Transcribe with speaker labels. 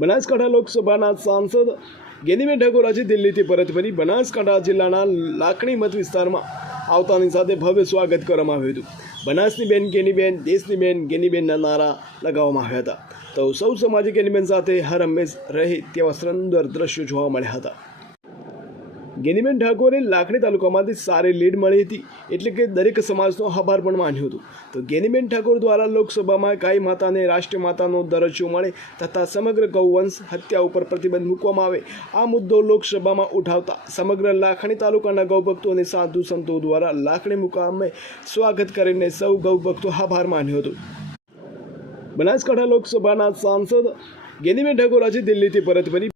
Speaker 1: બનાસકાંઠા લોકસભાના સાંસદ ગેનીબેન ઠાકોર આજે દિલ્હીથી પરત ફરી બનાસકાંઠા જિલ્લાના લાકડી મત વિસ્તારમાં આવતાની સાથે ભવ્ય સ્વાગત કરવામાં આવ્યું હતું. બનાસની બેન ગેનીબેન, દેશની બેન ગેનીબેનના નારા લગાવવામાં આવ્યા હતા. તો સૌ સમાજે ગેનીબેન સાથે હર હંમેશ રહે તેવા સુંદર દ્રશ્યો જોવા મળ્યા હતા. ગેનીબેન ઠાકોરે લાખણી તાલુકામાંથી સારી લીડ મળી હતી એટલે કે દરેક સમાજનો આભાર પણ માન્યો હતો. તો ગેનીબેન ઠાકોર દ્વારા લોકસભામાં કાઈ માતાને રાષ્ટ્રીય માતાનો દરજ્જો મળે તથા સમગ્ર ગૌવંશ હત્યા ઉપર પ્રતિબંધ મૂકવામાં આવે, આ મુદ્દો લોકસભામાં ઉઠાવતા સમગ્ર લાખણી તાલુકાના ગૌભક્તો અને સાધુ સંતો દ્વારા લાખણી મુકામે સ્વાગત કરીને સૌ ગૌભક્તો આભાર માન્યો હતો. બનાસકાંઠા લોકસભાના સાંસદ ગેનીબેન ઠાકોર આજે દિલ્હીથી પરત ફરી